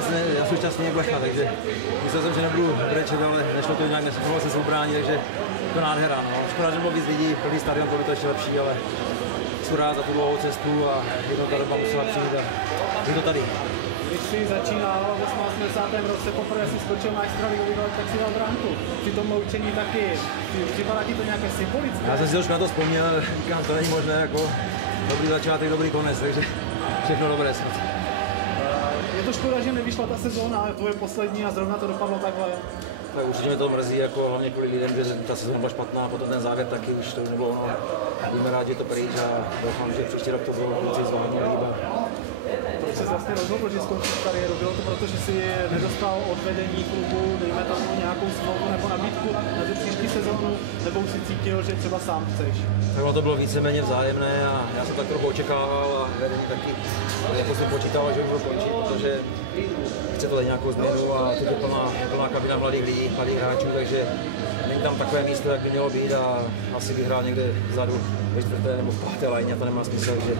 jsem šťastný jak blecha, takže myslel jsem, že nebudu brečet, ale nešlo to nějak, nemohl se ubránit, takže to nádhera. No. Škoda, že bylo víc lidí, plný stadion, to by to ještě lepší, ale chci rád za tu dlouhou cestu a jednou ta doba musela přijít a je to tady. Když jsi začínal v 80. roce, poprvé si skočil na extraligový velk, tak si dal branku. Při tom loučení taky. Připadá ti to nějaké symbolické? Já jsem si trošku na to vzpomněl, říkám, to není možné, jako dobrý začátek, dobrý konec, takže všechno dobré snad. Je to škoda, že nevyšla ta sezóna, tvoje poslední a zrovna to dopadlo takhle. Tak určitě mě to mrzí, jako hlavně kvůli lidem, že ta sezóna byla špatná, potom ten závěr taky už to nebylo ono. Budeme rádi, že to pryč a doufám, že příští rok to bylo kluci zvládnou líba. Proč jsi vlastně rozhodl, že skončíš kariéru? Bylo to proto, že jsi nedostal od vedení klubu, dejme tomu nějakou smlouvu nebo nabídku na tu příští sezónu, nebo si cítil, že třeba sám chceš? Tak to bylo víceméně vzájemné a já jsem tak trochu očekával a vedení taky jako jsem počítal, že budu končit, protože chce to dát nějakou změnu a teď je plná kabina mladých lidí, mladých hráčů, takže není tam takové místo, jak by mělo být a asi bych hrál někde vzadu ve čtvrté nebo v páté lajně a to nemá smysl, že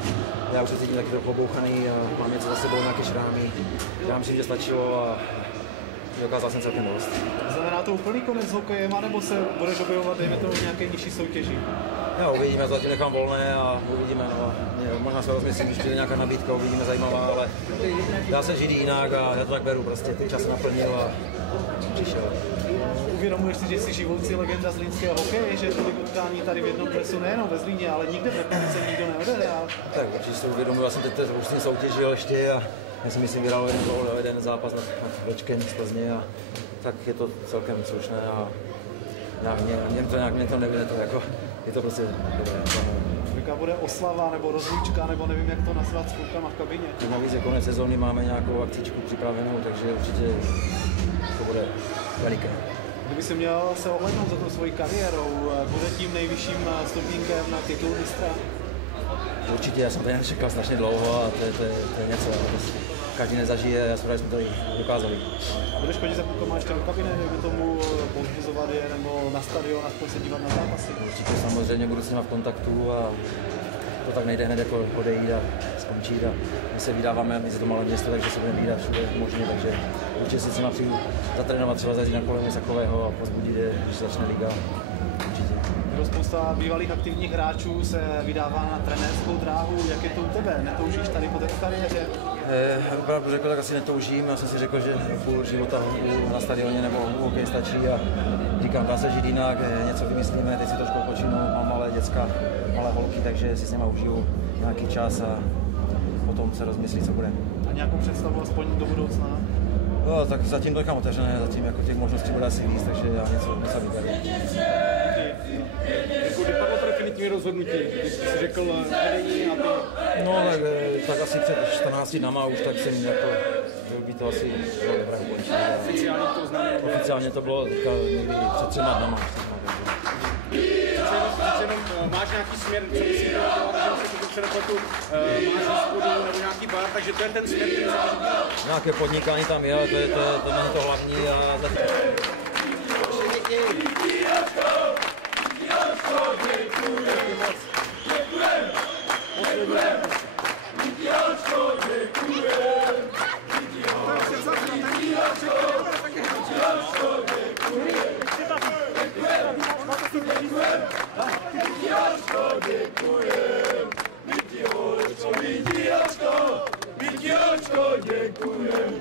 já už se cítím taky trochu obouchaný a mám něco za sebou, nějaké šrámy. Já myslím, že stačilo a dokázal jsem celkem dost. Znamená to úplný konec s hokejem, anebo se budeš objevovat, dejme tomu, v nějaké nižší soutěži? Já uvidíme, zatím nechám volné a uvidíme. No. Možná se rozmyslím, když přijde nějaká nabídka, uvidíme, zajímavá, ale dá se žít jinak a já to tak beru, prostě ten čas naplnil a přišel. Uvědomuješ si, že jsi živoucí legenda zlínského hokeje, že tolik utkání tady v jednom presu nejenom ve Zlíně, ale nikde v republice nikdo neodehrál? Tak určitě se uvědomuji, já jsem teď už jsem soutěžil ještě a já si myslím, vyhrál jeden zápas nad Vlčkem z Plzně a tak je to celkem slušné a mě to nebude, to jako, je to prostě dobré. Jaká bude oslava nebo rozlučka, nebo nevím, jak to nazvat s klukama v kabině? Navíc je konec sezóny, máme nějakou akcičku připravenou, takže určitě to bude veliké. Kdyby si měl se ohlednout za tou svojí kariérou, bude tím nejvyšším stupínkem na titul mistra? Určitě, já jsem tady nečekal strašně dlouho a to je něco, každý nezažije, já jsem rád, že jsme to dokázali. A budeš chodit za klukama ještě do kabiny, nebo tomu povzbuzovat je, nebo na stadion, aspoň se dívat na zápasy? Určitě samozřejmě budu s nimi v kontaktu a to tak nejde hned jako odejít a skončit a my se vydáváme, my se to malé město, takže se budeme vydat všude možně, takže určitě si s nimi přijdu zatrénovat, třeba zajít na kolem něco takového a pozbudit je, když začne liga. Určitě. Spousta bývalých aktivních hráčů se vydává na trenérskou dráhu. Jak je to u tebe? Netoužíš tady po této kariéře? Já bych pravdu řekl, tak asi netoužím. Já jsem si řekl, že půl života na stadioně nebo hokej stačí a říkám, dá se žít jinak, něco vymyslíme, teď si trošku odpočinu, mám malé děcka, malé holky, takže si s nimi užiju nějaký čas a potom se rozmyslí, co bude. A nějakou představu aspoň do budoucna? No, tak zatím to nechám otevřené, zatím jako těch možností bude asi víc, takže já něco vyberu. Jako vypadlo to definitivní rozhodnutí, když jsi řekl vedení a to? No, tak asi před 14 dnama už tak jsem jako, že by to asi bylo dobré ukončit. Oficiálně to znamená? Oficiálně to bylo někdy před 3 dnama. Máš nějaký směr, co bys si dělal, že máš hospodu nebo nějaký bar, takže to je ten směr, který se nějaké podnikání tam je, ale to není to hlavní a Děkujem.